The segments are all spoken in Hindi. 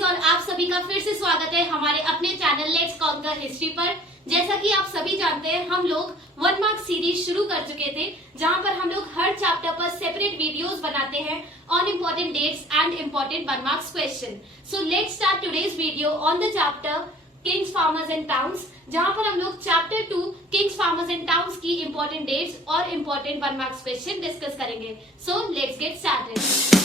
गाइस, और आप सभी का फिर से स्वागत है हमारे अपने चैनल लेट्स कॉन्कर हिस्ट्री पर। जैसा कि आप सभी जानते हैं, हम लोग 1 मार्क सीरीज शुरू कर चुके थे, जहां पर हम लोग हर चैप्टर पर सेपरेट वीडियोस बनाते हैं on important dates and important 1 marks question. So let's start today's video on the chapter kings, farmers and towns, जहां पर हम लोग chapter 2 kings, farmers and towns की इम्पोर्टेंट डेट्स और इम्पोर्टेंट 1 मार्क्स क्वेश्चन डिस्कस करेंगे। So let's get started.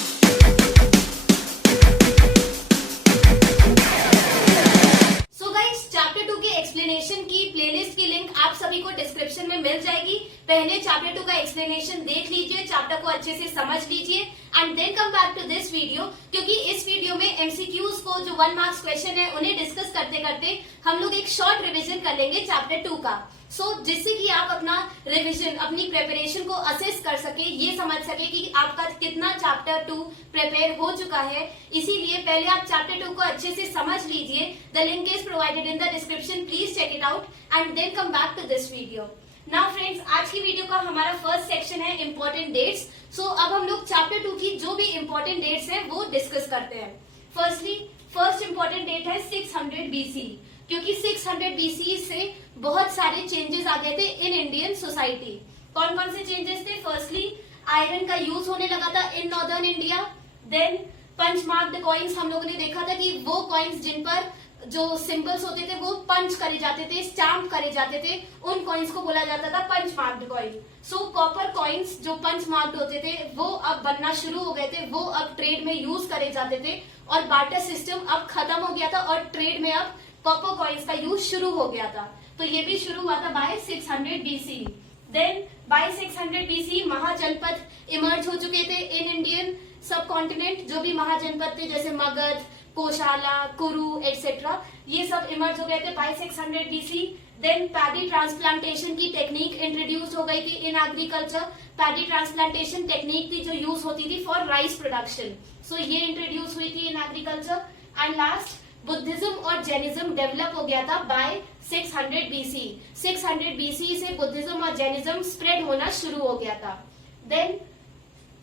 Chapter 2 के एक्सप्लेनेशन की प्लेलिस्ट की लिंक आप सभी को डिस्क्रिप्शन में मिल जाएगी। पहले चैप्टर 2 का एक्सप्लेनेशन देख लीजिए, चैप्टर को अच्छे से समझ लीजिए and then come back to this video, क्योंकि इस वीडियो में एमसीक्यूज को जो 1 मार्क्स क्वेश्चन है उन्हें डिस्कस करते करते हम लोग एक शॉर्ट रिविजन कर लेंगे चैप्टर 2 का। जिससे कि आप अपना रिवीजन, अपनी प्रिपरेशन को असेस कर सके, ये समझ सके कि आपका कितना चैप्टर 2 प्रिपेयर हो चुका है। इसीलिए पहले आप चैप्टर 2 को अच्छे से समझ लीजिए। The link is provided in the description, please check it out and then come back to this video. Now friends, आज की वीडियो का हमारा फर्स्ट सेक्शन है इम्पोर्टेंट डेट्स। अब हम लोग चैप्टर 2 की जो भी इम्पोर्टेंट डेट्स है वो डिस्कस करते हैं। फर्स्ट इम्पोर्टेंट डेट है 600 BC, क्योंकि 600 BC से बहुत सारे चेंजेस आ गए थे इन इंडियन सोसाइटी। कौन कौन से चेंजेस थे? फर्स्टली, आयरन का यूज होने लगा था in northern India. Then punch marked coins, हम लोगों ने देखा था कि वो कॉइन्स जिन पर जो सिंबल्स होते थे वो पंच करे जाते थे, स्टैम्प करे जाते थे, उन कॉइन्स को बोला जाता था punch marked coin. Copper coins जो पंच मार्क्ड होते थे वो अब बनना शुरू हो गए थे, वो अब ट्रेड में यूज करे जाते थे और बार्टर सिस्टम अब खत्म हो गया था और ट्रेड में अब कॉपर कॉइन्स का यूज शुरू हो गया था। तो ये भी शुरू हुआ था by 600 BC। Then by 600 BC mahajanapada emerge हो चुके थे इन इंडियन सब कॉन्टिनेंट। जो भी महाजनपद थे जैसे मगध, कोशाला, कुरु एक्सेट्रा, ये सब इमर्ज हो गए थे by 600 BC। Then paddy transplantation की टेक्निक इंट्रोड्यूस हो गई थी in agriculture. Paddy transplantation technique थी जो यूज होती थी फॉर राइस प्रोडक्शन। ये इंट्रोड्यूस हुई थी in agriculture. And last, Buddhism और जैनिज्म डेवलप हो गया था बाय 600 BC। 600 BC से बुद्धिज्म और जैनिज्म स्प्रेड होना शुरू हो गया था। देन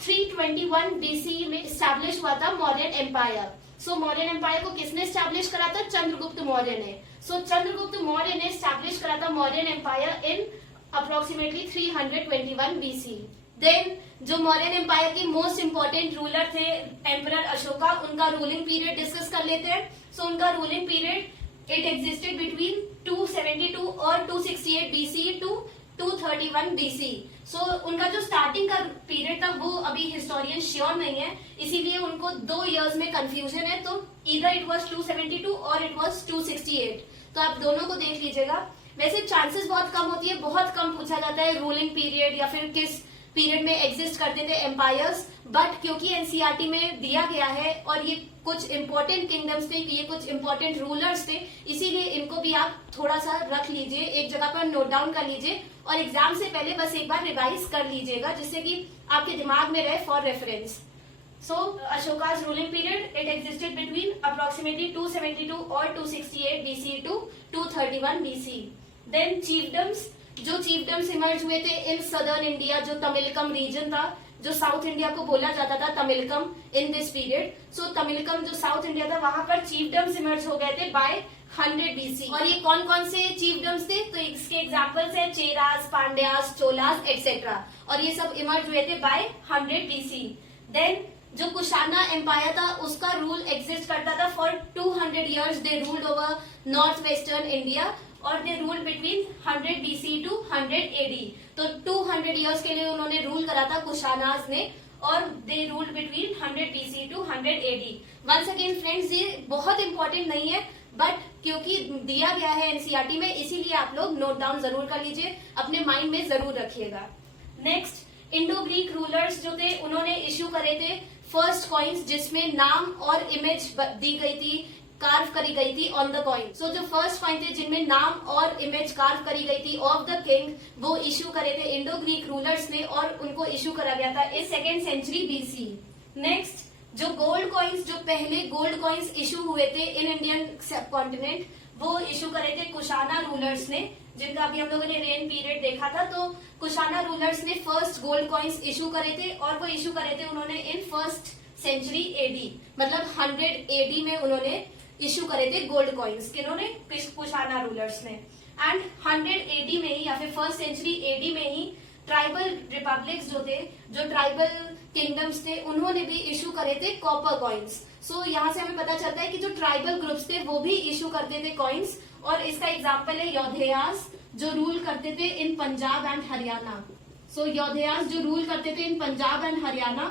321 BC में स्टैब्लिश हुआ था मौर्यन एम्पायर। मौर्यन एम्पायर को किसने स्टैब्लिश करा था? चंद्रगुप्त मौर्य ने। चंद्रगुप्त मौर्य ने स्टैब्लिश करा था Mauryan empire in approximately 321 BC। Then जो मौर्यन एम्पायर की मोस्ट इंपोर्टेंट रूलर थे एम्परर अशोका, उनका रूलिंग पीरियड डिस्कस कर लेते हैं। उनका ruling period it existed between 272 और 268 BC टू 231 BC। उनका जो स्टार्टिंग का पीरियड था वो अभी हिस्टोरियन श्योर नहीं है, इसीलिए उनको 2 इयर्स में कंफ्यूजन है। तो इधर इट वाज 272 और इट वाज 268, तो आप दोनों को देख लीजिएगा। वैसे चांसेस बहुत कम होती है, बहुत कम पूछा जाता है रूलिंग पीरियड या फिर किस पीरियड में एग्जिस्ट करते थे एम्पायर्स, बट क्योंकि एनसीईआरटी में दिया गया है और ये कुछ इंपॉर्टेंट किंगडम्स थे, ये कुछ इंपॉर्टेंट रूलर्स थे, इसीलिए इनको भी आप थोड़ा सा रख लीजिए, एक जगह पर नोट डाउन कर लीजिए और एग्जाम से पहले बस एक बार रिवाइज कर लीजिएगा, जिससे कि आपके दिमाग में रहे for reference. Ashoka's ruling period it existed between approximately 272 और 268 BC to 231 BC। Then chiefdoms, जो चीफडम्स इमर्ज हुए थे इन सदर्न इंडिया, जो तमिलकम रीजन था, जो साउथ इंडिया को बोला जाता था तमिलकम इन दिस पीरियड। तमिलकम जो साउथ इंडिया था वहां पर चीफडम्स इमर्ज हो गए थे बाय 100 BC। और ये कौन कौन से चीफडम्स थे? तो इसके एग्जांपल्स है चेरास, पांड्यास, चोलास एक्सेट्रा, और ये सब इमर्ज हुए थे बाय 100 BC। देन जो कुशाना एम्पायर था उसका रूल एग्जिस्ट करता था for 200 years। They ruled over north western India और they rule between 100 BC to 100 AD। तो 200 years के लिए उन्होंने रूल करा था कुशानास ने, और they rule between 100 BC to 100 AD। Once again friends, ये बहुत इंपॉर्टेंट नहीं है, बट क्योंकि दिया गया है एनसीईआरटी में, इसीलिए आप लोग नोट डाउन जरूर कर लीजिए, अपने माइंड में जरूर रखिएगा। नेक्स्ट, इंडो ग्रीक रूलर्स जो थे उन्होंने इश्यू करे थे फर्स्ट कॉइन्स जिसमें नाम और इमेज दी गई थी, कार्व करी गई थी ऑन द कॉइन। जो फर्स्ट कॉइन थे जिनमें नाम और इमेज कार्व करी गई थी ऑफ द किंग, वो इश्यू करे थे इंडो ग्रीक रूलर्स ने और उनको इश्यू करा गया था इस 2nd century BC। नेक्स्ट, जो गोल्ड कॉइन्स, जो पहले गोल्ड कॉइन्स इश्यू हुए थे इन इंडियन सब कॉन्टिनेंट, वो इश्यू करे थे कुशाना रूलर्स ने, जिनका अभी हम लोगों ने रेन पीरियड देखा था। तो कुशाना रूलर्स ने फर्स्ट गोल्ड कॉइन्स इश्यू करे थे और वो इश्यू करे थे उन्होंने इन 1st सेंचुरी एडी, मतलब 100 एडी में उन्होंने इशू करे थे गोल्ड कॉइन्स। किन्होंने? कुशाना रूलर्स ने। एंड 100 एडी में ही या फिर फर्स्ट सेंचुरी एडी में ही ट्राइबल रिपब्लिक्स जो थे, जो ट्राइबल किंगडम्स थे, उन्होंने भी इशू करे थे कॉपर कॉइन्स। सो यहाँ से हमें पता चलता है कि जो ट्राइबल ग्रुप्स थे वो भी इशू करते थे कॉइन्स। और इसका एग्जाम्पल है योधेयास जो रूल करते थे इन पंजाब एंड हरियाणा। सो योधेयास जो रूल करते थे इन पंजाब एंड हरियाणा,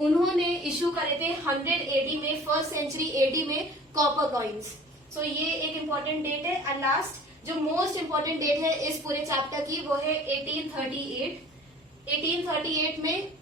उन्होंने इशू करे थे 100 एडी में, फर्स्ट सेंचुरी एडी में कॉपर कॉइन्स। सो ये एक इम्पोर्टेंट डेट है। एंड लास्ट जो मोस्ट इम्पोर्टेंट डेट है इस पूरे चैप्टर की वो है 1838। 1838 में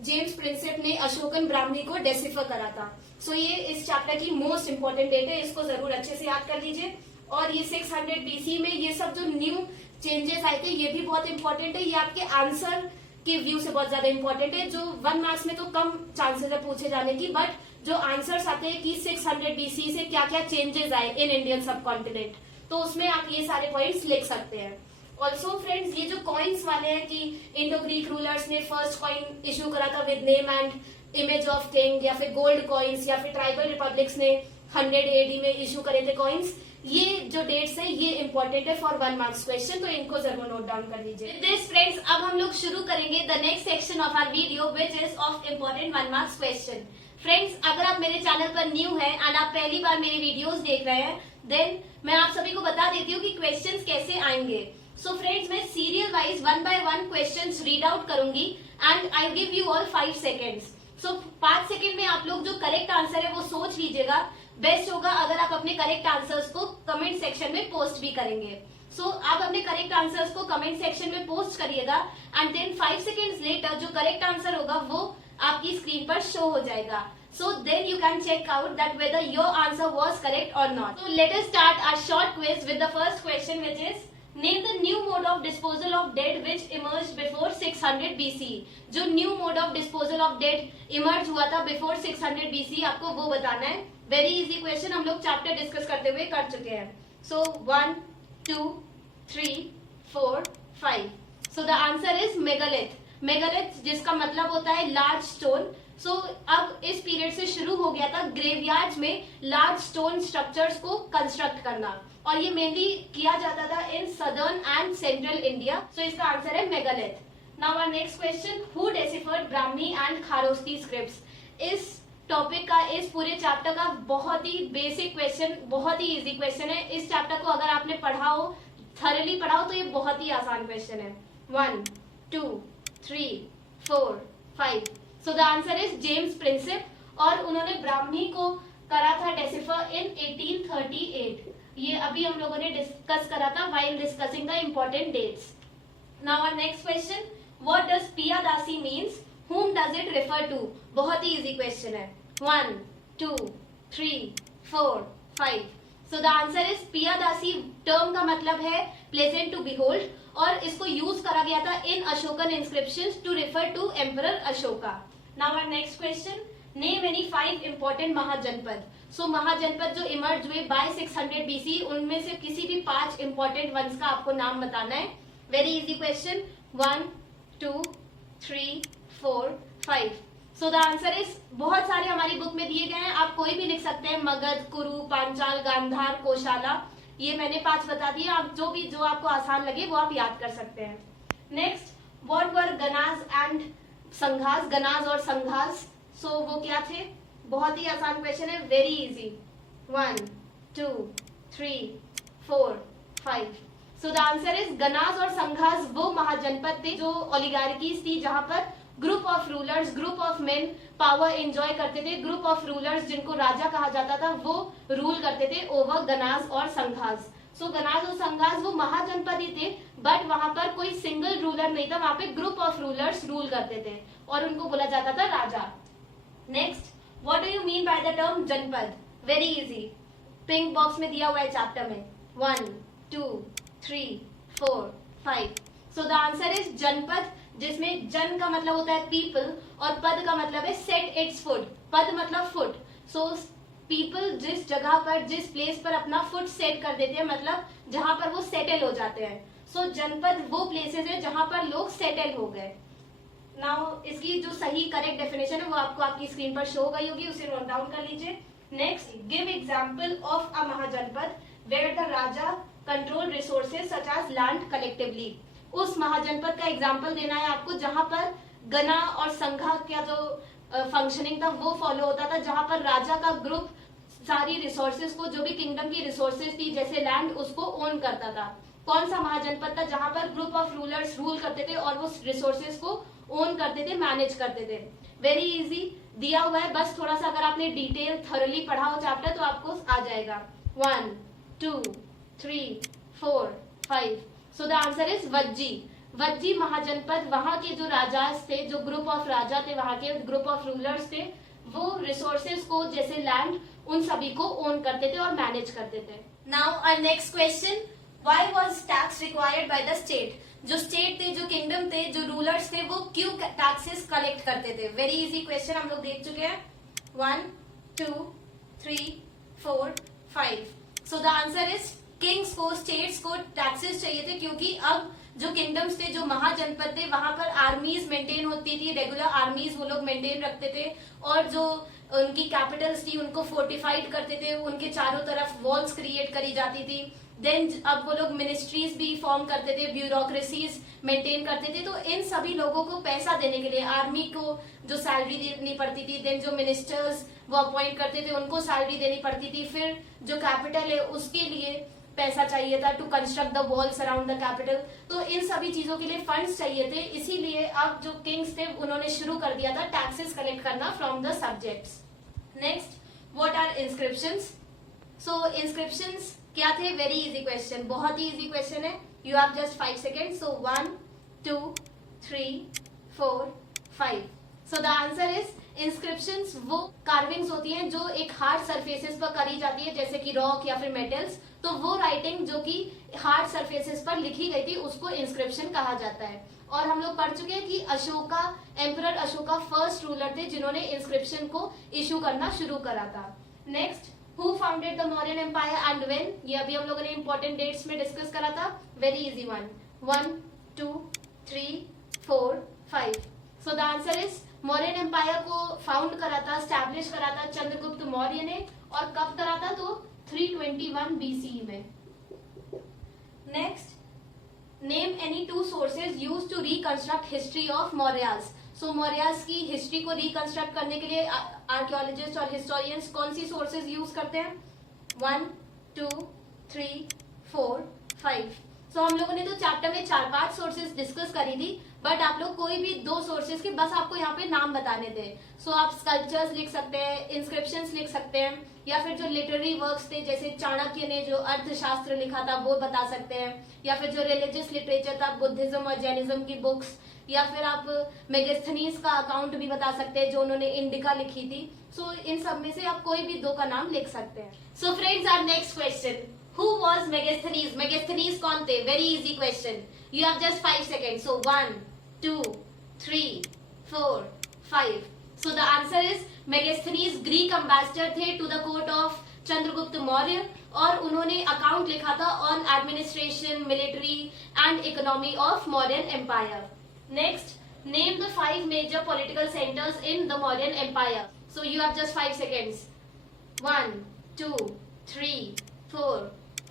जेम्स प्रिंसेप ने अशोकन ब्राह्मी को डेसिफर करा था। सो ये इस चैप्टर की मोस्ट इम्पोर्टेंट डेट है, इसको जरूर अच्छे से याद कर लीजिए। और ये 600 बीसी में ये सब जो न्यू चेंजेस आए थे ये भी बहुत इंपॉर्टेंट है। ये आपके आंसर के व्यू से बहुत ज्यादा इंपॉर्टेंट है। जो 1 मार्क्स में तो कम चांसेस है पूछे जाने की, बट जो आंसर्स आते हैं कि 600 बीसी से क्या क्या चेंजेस आए इन इंडियन सब कॉन्टिनेंट, तो उसमें आप ये सारे पॉइंट्स लिख सकते हैं। ऑल्सो फ्रेंड्स, ये जो कॉइन्स वाले हैं कि इंडो ग्रीक रूलर्स ने फर्स्ट कॉइन इशू करा था with name and image of king, या फिर गोल्ड कॉइन्स, या फिर ट्राइबल रिपब्लिक्स ने 100 एडी में इशू करे थे कॉइन्स, ये जो डेट्स है ये इंपॉर्टेंट है फॉर 1 मार्क्स क्वेश्चन, तो इनको जरूर नोट डाउन कर लीजिए। दिस फ्रेंड्स, अब हम लोग शुरू करेंगे the next section of our video which is of important 1 marks question. Friends, अगर आप मेरे चैनल पर न्यू हैं एंड आप पहली बार मेरी वीडियोस देख रहे हैं, देन मैं आप सभी को बता देती हूँ कि क्वेश्चंस कैसे आएंगे। सो फ्रेंड्स, मैं serial wise 1 by 1 questions read out करूंगी and I give you all 5 seconds. So 5 second में आप लोग जो करेक्ट आंसर है वो सोच लीजिएगा। बेस्ट होगा अगर आप अपने करेक्ट आंसर्स को कमेंट सेक्शन में पोस्ट भी करेंगे। सो आप अपने करेक्ट आंसर्स को कमेंट सेक्शन में पोस्ट करिएगा एंड देन 5 सेकेंड्स लेटर जो करेक्ट आंसर होगा वो आपकी स्क्रीन पर शो हो जाएगा। So then you can check out that whether your answer was correct or not. So let us start our short quiz with the first question, which is name the new mode of disposal of dead which emerged before 600 BC. जो new mode of disposal of dead emerge हुआ था before 600 BC, आपको वो बताना है। Very easy question, हम लोग चैप्टर डिस्कस करते हुए कर चुके हैं। So 1, 2, 3, 4, 5. So the answer is megalith. Megalith जिसका मतलब होता है लार्ज स्टोन। सो अब इस पीरियड से शुरू हो गया था ग्रेवयार्ड्स में लार्ज स्टोन स्ट्रक्चर्स को कंस्ट्रक्ट करना, और ये मेनली किया जाता था in southern and central India. So इसका आंसर है megalith. Now our next question, who deciphered Brahmi and Kharosthi scripts. इस टॉपिक का, इस पूरे चैप्टर का बहुत ही बेसिक क्वेश्चन, बहुत ही इजी क्वेश्चन है। इस चैप्टर को अगर आपने पढ़ा हो, थॉरली पढ़ा हो, तो ये बहुत ही आसान क्वेश्चन है। 1, 2, 3, 4, 5। So the answer is James Prinsep, और उन्होंने ब्राह्मी को करा था डेसिफर इन 1838। ये अभी हम लोगों ने डिस्कस करा था while discussing the important dates. Now our next question, what does Piyadasi means, whom does it refer to। बहुत ही इजी क्वेश्चन है। 1, 2, 3, 4, 5। So the answer is Piyadasi term का मतलब है प्लेजेंट टू बिहोल्ड, और इसको यूज करा गया था in Ashokan inscriptions to refer to emperor Ashoka. Now our next question, name any 5 important mahajanapada. So mahajanapada जो इमर्ज हुए बाय 600 बीसी, उनमें से किसी भी 5 इंपॉर्टेंट वंस का आपको नाम बताना है। Very easy question. 1, 2, 3, 4, 5। So the answer is, बहुत सारे हमारी बुक में दिए गए हैं, आप कोई भी लिख सकते हैं, मगध, कुरु, पांचाल, गांधार, कोशाला। ये मैंने 5 बता दिए, आप जो आपको आसान लगे वो आप याद कर सकते हैं। Next, what were ganas and sanghas. Ganas और संघास, सो वो क्या थे? बहुत ही आसान क्वेश्चन है, very easy. 1, 2, 3, 4, 5। So the answer is ganas और संघास वो महाजनपद थे जो ओलिगार्कीज थी, जहां पर group of rulers, group of main power enjoy करते थे। ग्रुप ऑफ रूलर्स जिनको राजा कहा जाता था वो रूल करते थे ओवर गनाज और संघास। सो गनाज और संघास वो महाजनपद ही थे, बट वहां पर कोई सिंगल रूलर नहीं था, वहां पे ग्रुप ऑफ रूलर्स रूल करते थे और उनको बोला जाता था राजा। Next, what do you mean by the term janapada. Very easy, pink box में दिया हुआ है चैप्टर में। 1, 2, 3, 4, 5। सो द आंसर इज जनपद, जिसमें जन का मतलब होता है पीपल और पद का मतलब है सेट इट्स फुट। पद मतलब फुट। सो पीपल जिस जगह पर, जिस प्लेस पर अपना फुट सेट कर देते हैं, मतलब जहां पर वो सेटल हो जाते हैं। सो जनपद वो प्लेसेस है जहां पर लोग सेटल हो गए। नाउ इसकी जो सही करेक्ट डेफिनेशन है वो आपको आपकी स्क्रीन पर शो हो गई होगी, उसे नोट डाउन कर लीजिए। Next, give example of a mahajanapada where the raja control resources such as land collectively. उस महाजनपद का एग्जाम्पल देना है आपको जहां पर गना और संघा का जो फंक्शनिंग था वो फॉलो होता था, जहां पर राजा का ग्रुप सारी रिसोर्सेज को, जो भी किंगडम की रिसोर्सेज थी जैसे लैंड, उसको ओन करता था। कौन सा महाजनपद था? जहां पर ग्रुप ऑफ रूलर्स रूल करते थे और वो रिसोर्सेज को ओन करते थे, मैनेज करते थे। वेरी इजी दिया हुआ है, बस थोड़ा सा अगर आपने डिटेल थॉरली पढ़ा हो चैप्टर तो आपको आ जाएगा। 1 2 3 4 5। So the answer is Vajji. Vajji mahajanapada, वहां के जो राजा थे, जो ग्रुप ऑफ राजा थे, वहां के ग्रुप ऑफ रूलर्स थे, वो रिसोर्सेज को जैसे लैंड उन सभी को ओन करते थे और मैनेज करते थे। Now our next question, why was tax required by the state? जो स्टेट थे, जो किंगडम थे, जो रूलर्स थे, वो क्यों टैक्सेस कलेक्ट करते थे? वेरी इजी क्वेश्चन हम लोग देख चुके हैं। 1 2 3 4 5। So the answer is Kings को, स्टेट्स को टैक्सेस चाहिए थे क्योंकि अब जो किंगडम्स थे, जो महाजनपद थे, वहां पर आर्मीज मेंटेन होती थी, रेगुलर आर्मीज वो लोग मेंटेन रखते थे, और जो उनकी कैपिटल्स थी उनको फोर्टिफाइड करते थे, उनके चारों तरफ वॉल्स क्रिएट करी जाती थी। देन अब वो लोग मिनिस्ट्रीज भी फॉर्म करते थे, ब्यूरोक्रेसीज मेंटेन करते थे। तो इन सभी लोगों को पैसा देने के लिए आर्मी को जो सैलरी देनी पड़ती थी, देन जो मिनिस्टर्स वो अपॉइंट करते थे उनको सैलरी देनी पड़ती थी, फिर जो कैपिटल है उसके लिए पैसा चाहिए था to construct the walls around the capital. तो इन सभी चीजों के लिए फंड्स चाहिए थे, इसीलिए अब जो किंग्स थे उन्होंने शुरू कर दिया था टैक्सेस कलेक्ट करना from the subjects. Next, what are inscriptions? So inscriptions क्या थे? वेरी इजी क्वेश्चन, बहुत ही इजी क्वेश्चन है। You have just 5 second. So 1 2 3 4 5। So the answer is inscriptions वो कार्विंग्स होती हैं जो एक हार्ड सरफेसेस पर करी जाती है, जैसे कि रॉक या फिर मेटल्स। तो वो राइटिंग जो कि हार्ड सरफेसेस पर लिखी गई थी उसको इंस्क्रिप्शन कहा जाता है। और हम लोग पढ़ चुके हैं कि Ashoka, emperor Ashoka first ruler थे जिन्होंने इंस्क्रिप्शन को इशू करना शुरू करा था। Next, who founded the Mauryan empire and when? ये अभी हम लोगों ने इंपॉर्टेंट डेट्स में डिस्कस करा था। Very easy one. 1 2 3 4 5। So the answer is Mauryan empire को फाउंड करा था, स्टैब्लिश करा था चंद्रगुप्त मौर्य ने। और कब करा था? तो 321 BCE में। Next, name any 2 sources used to reconstruct history of Mauryas. So Mauryas की हिस्ट्री को रिकंस्ट्रक्ट करने के लिए आर्कियोलॉजिस्ट और हिस्टोरियंस कौन सी सोर्सेज यूज करते हैं? 1 2 3 4 5। सो हम लोगों ने तो चैप्टर में 4-5 सोर्सेज डिस्कस करी थी, बट आप लोग कोई भी 2 सोर्सेज के बस आपको यहाँ पे नाम बताने थे। सो आप स्कल्पचर्स लिख सकते हैं, इंस्क्रिप्शंस लिख सकते हैं, या फिर जो लिटरेरी वर्क्स थे जैसे चाणक्य ने जो अर्थशास्त्र लिखा था वो बता सकते हैं, या फिर जो रिलीजियस लिटरेचर था बुद्धिज्म और जैनिज्म की बुक्स, या फिर आप मेगास्थनीज का अकाउंट भी बता सकते हैं जो उन्होंने इंडिका लिखी थी। सो इन सब में से आप कोई भी 2 का नाम लिख सकते हैं। So friends, our next question, who was Megasthenes? Megasthenes कौन थे? Very easy question, you have just 5 second. So 1 2 3 4 5। So the answer is Megasthenes Greek ambassador थे to the court of Chandragupta Maurya, और उन्होंने अकाउंट लिखा था on administration, military and economy of Mauryan empire. Next, name the 5 major political centers in the Mauryan Empire. So you have just 5 seconds. 1 2 3 4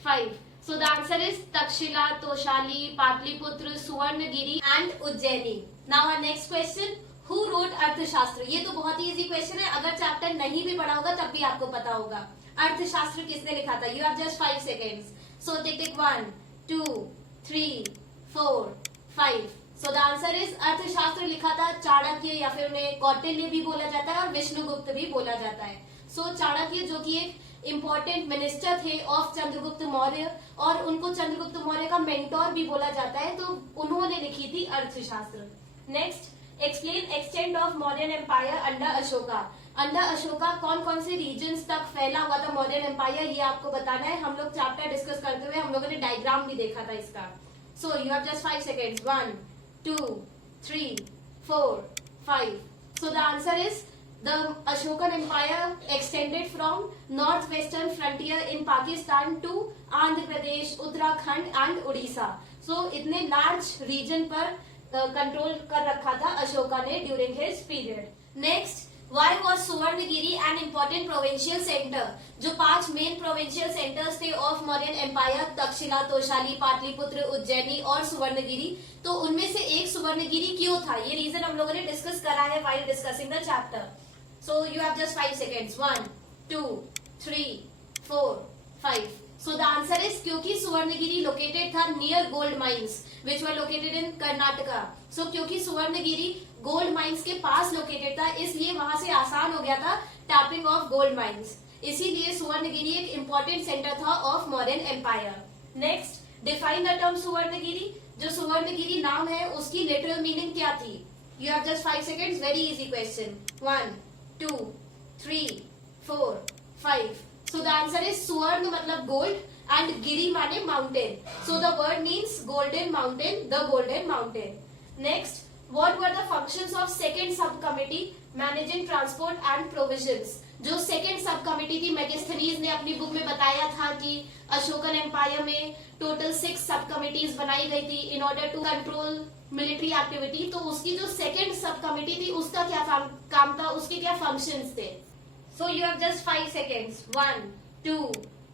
5. So the answer is Takshila, Toshali, Patliputra, Suvarnagiri and Ujjaini. Now our next question, who wrote अर्थशास्त्र? ये तो बहुत ही इजी क्वेश्चन है, अगर चैप्टर नहीं भी पढ़ा होगा तब भी आपको पता होगा। अर्थशास्त्र किसने लिखा था? You have just 5 seconds. So take 1 2 3 4 5. So the answer is अर्थशास्त्र लिखा था चाणक्य, या फिर उन्हें कौटिल्य भी बोला जाता है और विष्णुगुप्त भी बोला जाता है। सो चाणक्य जो कि एक इम्पोर्टेंट मिनिस्टर थे ऑफ चंद्रगुप्त मौर्य, और उनको चंद्रगुप्त मौर्य का मेंटोर भी बोला जाता है, तो उन्होंने लिखी थी Arthashastra. Next, explain extent of Mauryan empire under Ashoka. Under Ashoka कौन कौन से रीजन्स तक फैला हुआ था मौर्यन एम्पायर, ये आपको बताना है। हम लोग चैप्टर डिस्कस करते हुए हम लोगों ने डायग्राम भी देखा था इसका। So you have just 5 seconds. 1 2 3 4 5. So the answer is the Ashokan Empire extended from northwestern frontier in Pakistan to Andhra Pradesh, Uttarakhand and Odisha. So इतने लार्ज रीजन पर कंट्रोल कर रखा था अशोका ने during his period. Next, Why was Suvarnagiri an important provincial center? जो 5 मेन प्रोविंशियल सेंटर्स थे ऑफ मौर्यन एम्पायर, तक्षशिला, तोशाली, पाटलिपुत्र, उज्जैनी और सुवर्णगिरी, तो उनमें से एक सुवर्णगिरी क्यों था? ये रीजन हम लोगों ने डिस्कस करा है while discussing the chapter. So you have just 5 seconds. 1, 2, 3, 4, 5. So the answer is क्योंकि सुवर्णगिरी लोकेटेड था near gold mines which were located in Karnataka. So क्योंकि सुवर्णगिरी गोल्ड माइंस के पास लोकेटेड था, इसलिए वहां से आसान हो गया था टैपिंग ऑफ गोल्ड माइंस, इसीलिए सुवर्णगिरी एक इम्पोर्टेंट सेंटर था of Mauryan empire. Next, define the term Suvarnagiri. जो सुवर्णगिरी नाम है उसकी लिटरल मीनिंग क्या थी? You have just 5 seconds. Very easy question. 1, 2, 3, 4, 5. So the answer is सुवर्ण मतलब गोल्ड and गिरी माने mountain. So the word means golden mountain, the golden mountain. Next, what were the functions of second subcommittee managing transport and provisions? जो सेकेंड सब कमिटी थी, मेगास्थनीज ने अपनी बुक में बताया था कि अशोकन एम्पायर में टोटल 6 सब कमिटीज बनाई गई थी in order to control military activity. तो उसकी जो सेकेंड सब कमिटी थी उसका क्या काम था, उसके क्या फंक्शंस थे? So you have just 5 seconds. 1, 2,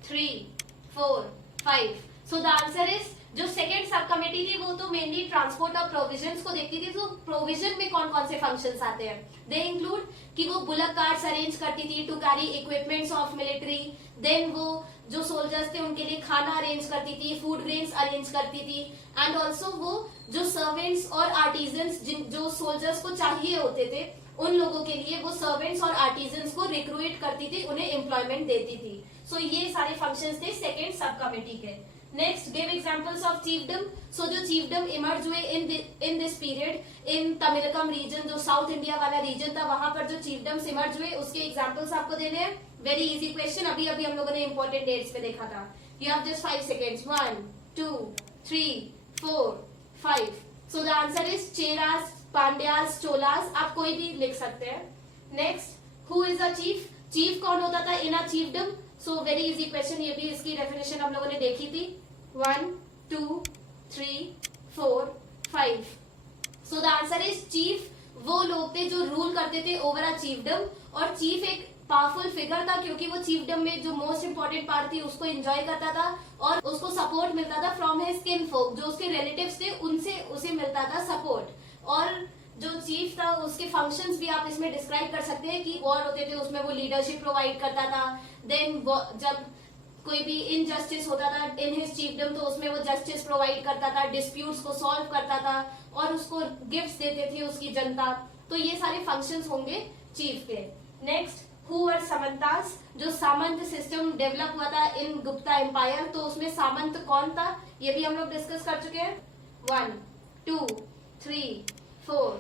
3, 4, 5. So the answer is जो सेकेंड सब कमेटी थी वो तो मेनली ट्रांसपोर्ट और प्रोविजंस को देखती थी। तो प्रोविजन में कौन कौन से फंक्शंस आते हैं? दे इंक्लूड कि वो बुलक कार्ट्स अरेंज करती थी to carry equipments of military, then वो जो सोल्जर्स थे उनके लिए खाना अरेंज करती थी, फूड ग्रेन्स अरेंज करती थी, एंड ऑल्सो वो जो सर्वेंट्स और आर्टिजन्स जो सोल्जर्स को चाहिए होते थे उन लोगों के लिए वो सर्वेंट्स और आर्टिजन्स को रिक्रूट करती थी, उन्हें एम्प्लॉयमेंट देती थी। सो ये सारे फंक्शंस थे सेकेंड सब कमेटी के। Next, give examples of chiefdom. So जो चीफडम इमर्ज हुए in this period in Tamilakam region, जो साउथ इंडिया वाला रीजन था, वहां पर जो चीफडम्स इमर्ज हुए उसके एग्जांपल्स आपको देने हैं। वेरी इजी क्वेश्चन, अभी अभी हम लोगों ने इंपॉर्टेंट डेट्स पे देखा था। You have just 5 seconds. 1, 2, 3, 4, 5. So the answer is Cheras, Pandyas, Cholas, आप कोई भी लिख सकते हैं। Next, who is a chief? Chief कौन होता था इन अ चीफडम? सो वेरी इजी क्वेश्चन, ये भी इसकी डेफिनेशन हम लोगों ने देखी थी। 1, 2, 3, 4, 5. So the answer is chief वो लोग थे जो रूल करते थे ओवर अ चीफडम, और चीफ एक पावरफुल फिगर था क्योंकि वो चीफडम में जो मोस्ट इंपोर्टेंट पार्ट थी उसको एंजॉय करता था और उसको सपोर्ट मिलता था फ्रॉम हिज स्किन फोक, जो उसके रिलेटिव्स थे उनसे उसे मिलता था सपोर्ट। और जो चीफ था उसके फंक्शंस भी आप इसमें डिस्क्राइब कर सकते हैं कि वॉर होते थे उसमें वो लीडरशिप प्रोवाइड करता था, देन जब कोई भी इनजस्टिस होता था इन हिज चीफडम तो उसमें वो जस्टिस प्रोवाइड करता था, डिस्प्यूट्स को सॉल्व करता था और उसको गिफ्ट्स देते थे उसकी जनता। तो ये सारे फंक्शंस होंगे चीफ के। Next, who were samantas? जो सामंत सिस्टम डेवलप हुआ था इन गुप्ता एम्पायर, तो उसमें सामंत कौन था ये भी हम लोग डिस्कस कर चुके हैं। 1, 2, 3, 4,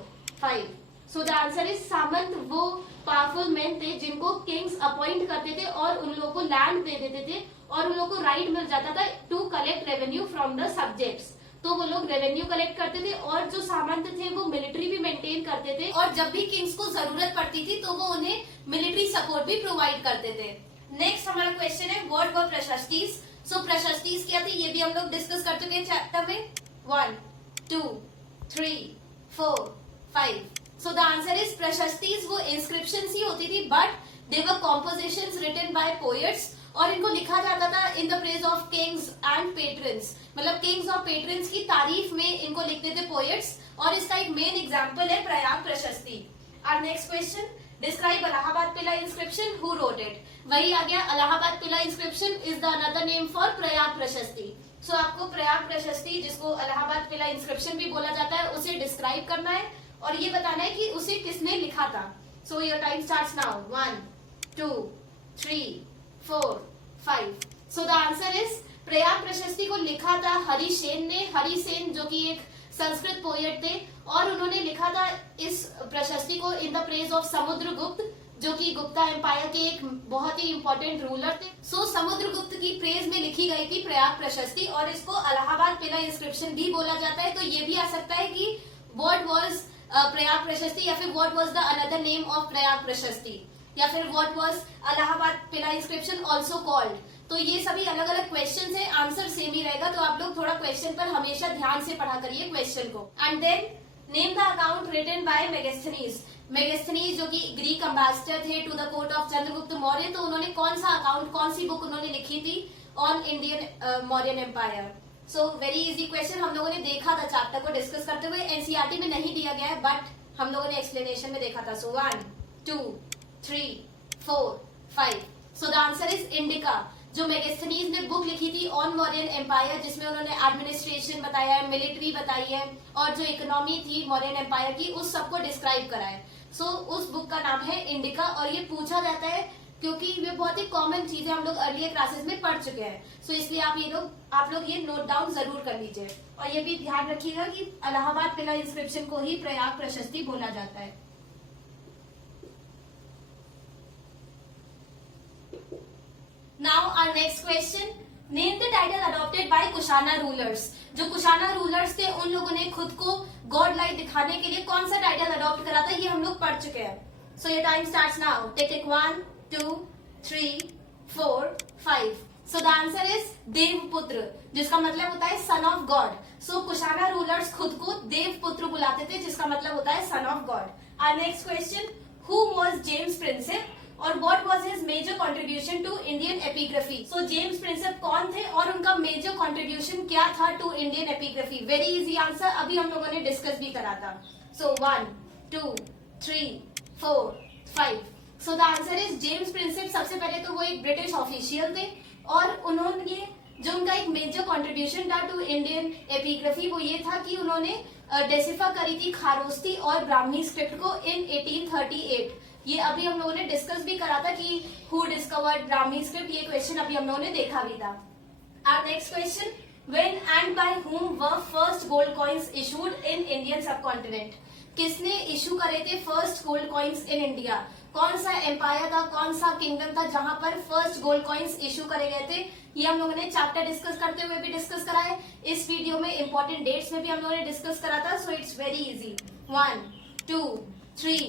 5. सो द आंसर इज सामंत वो पावरफुल मैन थे जिनको किंग्स अपॉइंट करते थे और उन लोगों को लैंड दे देते थे और उन लोगों को राइट मिल जाता था to collect revenue from the subjects. तो वो लोग रेवेन्यू कलेक्ट करते थे और जो सामंत थे वो मिलिट्री भी मेंटेन करते थे और जब भी किंग्स को जरूरत पड़ती थी तो वो उन्हें मिलिट्री सपोर्ट भी प्रोवाइड करते थे। नेक्स्ट हमारा क्वेश्चन है व्हाट वर प्रशस्तीज? सो प्रशस्तीज क्या थी ये भी हम लोग डिस्कस कर चुके हैं चैप्टर में। 1, 2, 3, 4, 5. So the answer is prashastis वो इंस्क्रिप्शन ही होती थी but they were compositions written by poets और इनको लिखा जाता था in the praise of kings and patrons, मतलब किंग्स और पेट्रन्स की तारीफ में इनको लिखते थे पोएट्स और इसका एक मेन एग्जाम्पल है प्रयाग प्रशस्ति। और next question, describe Allahabad kila inscription, who wrote it? वही आ गया, Allahabad kila inscription is the another name for Prayag Prashasti. So आपको प्रयाग प्रशस्ति जिसको इलाहाबाद किला इंस्क्रिप्शन भी बोला जाता है उसे डिस्क्राइब करना है और ये बताना है कि उसे किसने लिखा था। सो your time starts now. 1, 2, 3, 4, 5. So the answer is Prayag प्रशस्ति को लिखा था हरिसेन ने। हरिसेन जो कि एक संस्कृत पोएट थे और उन्होंने लिखा था इस प्रशस्ति को इन द प्रेज ऑफ समुद्रगुप्त जो कि गुप्ता एम्पायर के एक बहुत ही इंपॉर्टेंट रूलर थे। सो समुद्रगुप्त की प्रेज में लिखी गई थी प्रयाग प्रशस्ति और इसको इलाहाबाद किला इंस्क्रिप्शन भी बोला जाता है। तो ये भी आ सकता है कि व्हाट वाज प्रयाग प्रशस्ति या फिर what was the another name of Prayag प्रशस्ति। या फिर what was Allahabad kila inscription also called. तो ये सभी अलग अलग क्वेश्चन है, आंसर सेम ही रहेगा, तो आप लोग थोड़ा क्वेश्चन पर हमेशा ध्यान से पढ़ा करिए क्वेश्चन को। And then name the account written by Megasthenes. Megasthenes जो कि ग्रीक अम्बेसडर थे to the court of Chandragupta Maurya, तो उन्होंने कौन सा अकाउंट, कौन सी बुक उन्होंने लिखी थी on Indian Mauryan empire. So very easy question, हम लोगों ने देखा था चैप्टर को डिस्कस करते हुए, एनसीईआरटी में नहीं दिया गया है बट हम लोगों ने एक्सप्लेनेशन में देखा था। सो 1 2 3 4 5। So the answer is indica. जो मेगास्थनीज ने बुक लिखी थी ऑन मौर्यन एम्पायर, जिसमें उन्होंने एडमिनिस्ट्रेशन बताया है, मिलिट्री बताई है और जो इकोनॉमी थी मौर्यन एम्पायर की, उस सबको डिस्क्राइब करा है। सो उस बुक का नाम है इंडिका। और ये पूछा जाता है क्योंकि ये बहुत ही कॉमन चीज है, हम लोग अर्लियर क्लासेस में पढ़ चुके हैं। सो इसलिए आप लोग ये नोट डाउन जरूर कर लीजिए। और ये भी ध्यान रखिएगा कि इलाहाबाद किला इंस्क्रिप्शन को ही प्रयाग प्रशस्ति बोला जाता है। Now our next question, name the title adopted by Kushana rulers. जो कुशाना रूलर्स थे उन लोगों ने खुद को गॉड लाइक दिखाने के लिए कौन सा टाइटल अडॉप्ट करा था, ये हम लोग पढ़ चुके हैं। So your time starts now. Tick 1 2 3 4 5। So the answer is Devaputra, जिसका मतलब होता है son of God. So Kushana rulers खुद को देवपुत्र बुलाते थे, जिसका मतलब होता है son of God. Our next question, who was James Prinsep और what was his major contribution to Indian epigraphy. So James Prinsep कौन थे और उनका मेजर कंट्रीब्यूशन क्या था to Indian epigraphy. Very easy answer, अभी हम लोगों ने डिस्कस भी करा था। सो 1 2 3 4 5। So the answer is James Prinsep. सबसे पहले तो वो एक ब्रिटिश ऑफिशियल थे और उन्होंने जो उनका एक मेजर कंट्रीब्यूशन था टू इंडियन एपिग्राफी वो ये था कि उन्होंने डेसिफा करी थी खारोस्ती और ब्राह्मी स्क्रिप्ट को इन 1838। ये अभी हम लोगों ने डिस्कस भी करा था कि हु डिस्कवर्ड ब्राह्मी स्क्रिप्ट, ये क्वेश्चन अभी हम लोगों ने देखा भी था। Our next question, when and by whom were first gold coins issued in Indian subcontinent. किसने इशू करे थे first gold coins in India. कौन सा एम्पायर था, कौन सा किंगडम था जहां पर फर्स्ट गोल्ड कॉइन्स इशू करे गए थे। ये हम लोगों ने चैप्टर डिस्कस करते हुए भी डिस्कस करा है, इस वीडियो में इंपॉर्टेंट डेट्स में भी हम लोगों ने डिस्कस करा था। So it's very easy. 1 2 3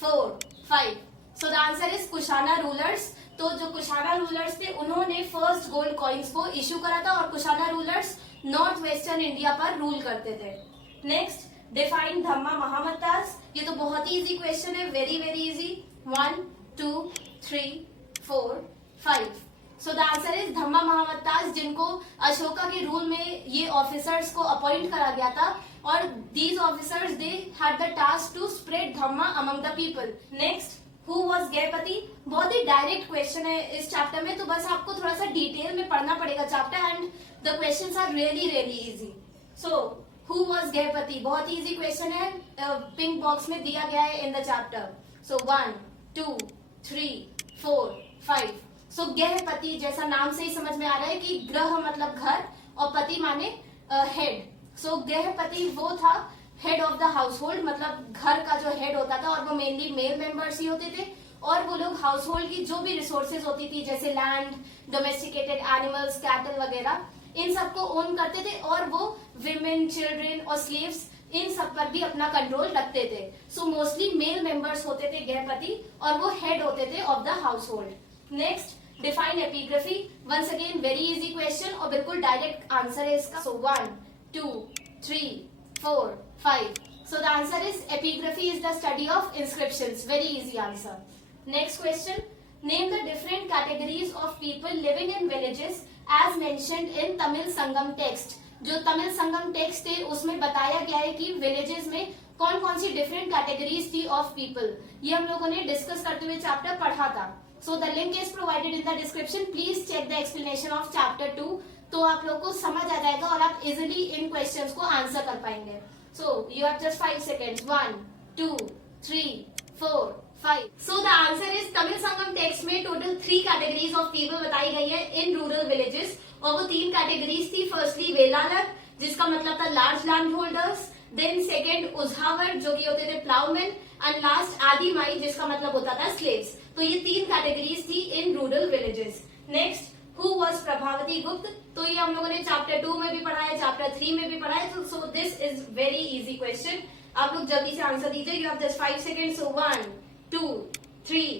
4 5। So the answer is Kushana rulers. तो जो कुशाना रूलर्स थे उन्होंने फर्स्ट गोल्ड कॉइन्स को इशू करा था और Kushana rulers north western India पर रूल करते थे। Next, define dhamma mahamattas. ये तो बहुत ही इजी क्वेश्चन है, very very easy. 1 2 3 4 5। So the answer is dhamma mahamattas, जिनको अशोका के रूल में ये ऑफिसर्स को अपॉइंट करा गया था और these officers they had the task to spread dhamma among the people. Next, who was gahapati. बहुत ही डायरेक्ट क्वेश्चन है इस चैप्टर में, तो बस आपको थोड़ा सा डिटेल में पढ़ना पड़ेगा chapter and the questions are really really easy. So who was gahapati, बहुत ही इजी क्वेश्चन है, पिंक बॉक्स में दिया गया है इन द चैप्टर। सो 1 2 3 4 5। सो गृहपति, जैसा नाम से ही समझ में आ रहा है कि ग्रह मतलब घर और पति माने हेड। सो गृहपति वो था head of the house hold, मतलब घर का जो हेड होता था और वो मेनली मेल मेंबर्स ही होते थे और वो लोग हाउस होल्ड की जो भी रिसोर्सेज होती थी जैसे लैंड, डोमेस्टिकेटेड एनिमल्स, कैटल वगैरह, इन सबको ओन करते थे और वो विमेन, चिल्ड्रेन और स्लेव्स इन सब पर भी अपना कंट्रोल रखते थे। सो मोस्टली मेल मेंबर्स होते थे गृहपति और वो हेड होते थे of the household. Next, define epigraphy. Once again very easy question और बिल्कुल डायरेक्ट आंसर है इसका। So 1 2 3 4 5। So the answer is epigraphy is the study of inscriptions. Very easy answer. Next question, name the different categories of people living in villages as mentioned in Tamil Sangam text. जो तमिल संगम टेक्स्ट थे उसमें बताया गया है कि विलेजेस में कौन कौन सी डिफरेंट कैटेगरीज थी ऑफ पीपल। ये हम लोगों ने डिस्कस करते हुए चैप्टर पढ़ा था। So the link is provided in the description, please check the explanation of chapter 2, तो आप लोग को समझ आ जाएगा और आप इजिली इन क्वेश्चंस को आंसर कर पाएंगे। So you have just 5 seconds। 1 2 3 4 5। So the answer is Tamil Sangam text में टोटल 3 कैटेगरीज ऑफ पीपल बताई गई है इन रूरल विलेजेस और वो 3 कैटेगरीज थी। फर्स्टली वेलालर, जिसका मतलब था large land holders, then second uzhavar जो कि होते थे प्लाउमेन एंड लास्ट आदिमाई जिसका मतलब होता था स्लेव्स। तो ये 3 कैटेगरीज थी in rural villages. Next, who was Prabhavati गुप्त। तो ये हम लोगों ने चैप्टर 2 में भी पढ़ा है, चैप्टर 3 में भी पढ़ा है। So this is very easy question, आप लोग जल्दी से आंसर दीजिए। You have just 5 seconds। So 1 2 3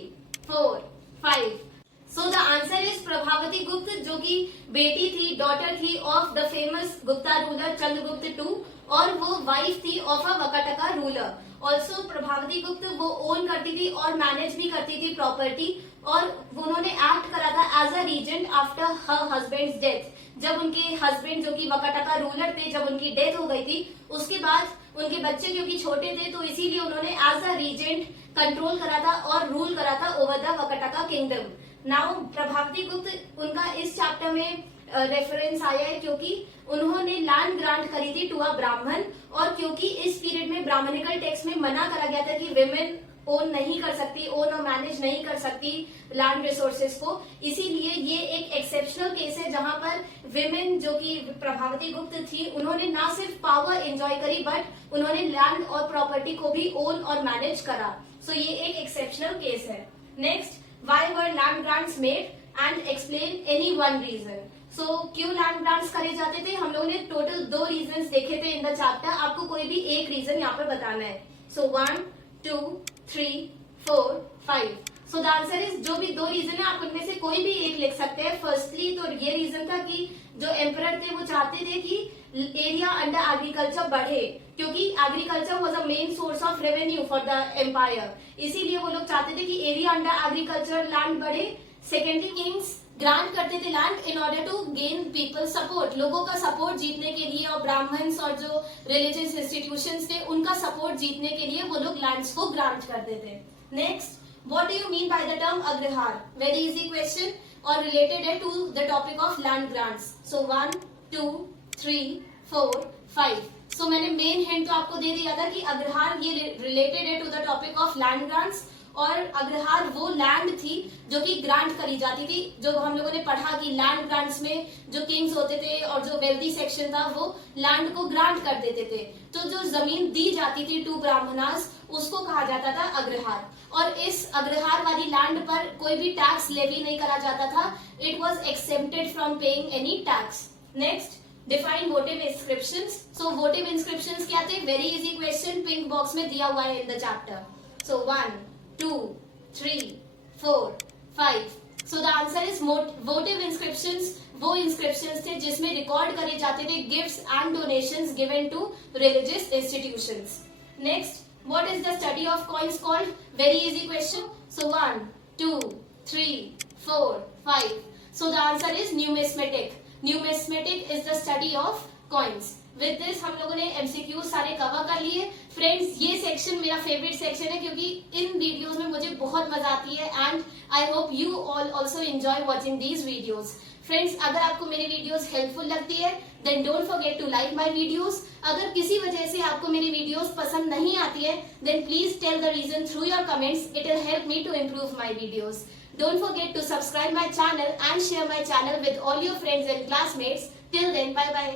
4, 5. So the answer is Prabhavati गुप्त, जो कि बेटी थी, डॉटर थी of the famous Gupta ruler Chandragupta II, और वो वाइफ थी of a Vakataka ruler. Also Prabhavati गुप्त वो ओन करती थी और मैनेज भी करती थी प्रॉपर्टी, और उन्होंने एक्ट करा था as a regent after her husband's death. जब उनके हस्बैंड जो कि वकाटका रूलर थे, जब उनकी डेथ हो गई थी, उसके बाद उनके बच्चे क्योंकि छोटे थे, तो इसीलिए उन्होंने एज अ रीजेंट कंट्रोल करा था और रूल करा था over the Vakataka kingdom. Now Prabhavati गुप्त, उनका इस चैप्टर में रेफरेंस आया है क्योंकि उन्होंने लैंड ग्रांट करी थी टू अ ब्राह्मण, और क्योंकि इस पीरियड में ब्राह्मणिकल टेक्स्ट में मना करा गया था कि विमेन ओन नहीं कर सकती, ओन और मैनेज नहीं कर सकती लैंड रिसोर्सेज को, इसीलिए ये एक एक्सेप्शनल केस है जहां पर विमेन जो कि प्रभावती गुप्त थी, उन्होंने ना सिर्फ पावर एंजॉय करी बट उन्होंने लैंड और प्रॉपर्टी को भी ओन और मैनेज करा. सो ये एक एक्सेप्शनल केस है. Next, why were land grants made and explain any one reason. So क्यों लैंड ग्रांट्स करे जाते थे? हम लोगों ने टोटल 2 रीजन देखे थे इन द चैप्टर. आपको कोई भी एक रीजन यहाँ पर बताना है. सो 1, 2, 3, 4, 5. सो द आंसर इज, जो भी 2 रीजन है आप उनमें से कोई भी एक लिख सकते हैं. फर्स्टली तो ये रीजन था कि जो एम्परर थे वो चाहते थे कि एरिया अंडर एग्रीकल्चर बढ़े, क्योंकि agriculture was a main source of revenue for the empire. इसीलिए वो लोग चाहते थे कि एरिया अंडर एग्रीकल्चर लैंड बढ़े. सेकेंडली, किंग्स ग्रांट करते थे land in order to gain people support, लोगों का सपोर्ट जीतने के लिए, और ब्राह्मण्स और जो रिलीजियस इंस्टीट्यूशंस थे उनका सपोर्ट जीतने के लिए वो लोग लैंड्स को ग्रांट करते थे. Next, what do you mean by the term agrahara? Very easy question और रिलेटेड है to the topic of land grants. So 1, 2, 3, 4, 5. सो मैंने मेन हिंट तो आपको दे दिया था कि अग्रहार ये रिलेटेड है to the topic of land grants, और अग्रहार वो लैंड थी जो कि ग्रांट करी जाती थी. जो हम लोगों ने पढ़ा कि लैंड ग्रांट्स में जो किंग्स होते थे और जो वेल्दी सेक्शन था वो लैंड को ग्रांट कर देते थे, तो जो जमीन दी जाती थी टू ब्राह्मणास उसको कहा जाता था अग्रहार. और इस अग्रहार वाली लैंड पर कोई भी टैक्स लेवी नहीं करा जाता था. It was accepted from paying any tax. Next, define वोटिव inscriptions. So वोटिव inscriptions क्या थे? Very easy question, pink box में दिया हुआ है in the chapter. So 1, 2, 3, 4, 5. So the answer is votive inscriptions वो inscriptions थे जिसमें रिकॉर्ड करे जाते थे gifts and donations given to religious institutions. Next, what is the study of coins called? Very easy question. So 1, 2, 3, 4, 5. So the answer is numismatic. Numismatic is the study of coins. With this हम लोगों ने एमसीक्यू सारे कवर कर लिए. फ्रेंड्स, ये सेक्शन मेरा फेवरेट सेक्शन है क्योंकि इन वीडियोस में मुझे बहुत मजा आती है, and I hope you all also enjoy watching these videos. Friends, अगर आपको मेरी वीडियोस हेल्पफुल लगती है then don't forget to like my videos. अगर किसी वजह से आपको मेरी वीडियोस पसंद नहीं आती है then please tell the reason through your comments. It will help me to improve my videos. Don't forget to subscribe my channel and share my channel with all your friends and classmates. Till then, bye bye.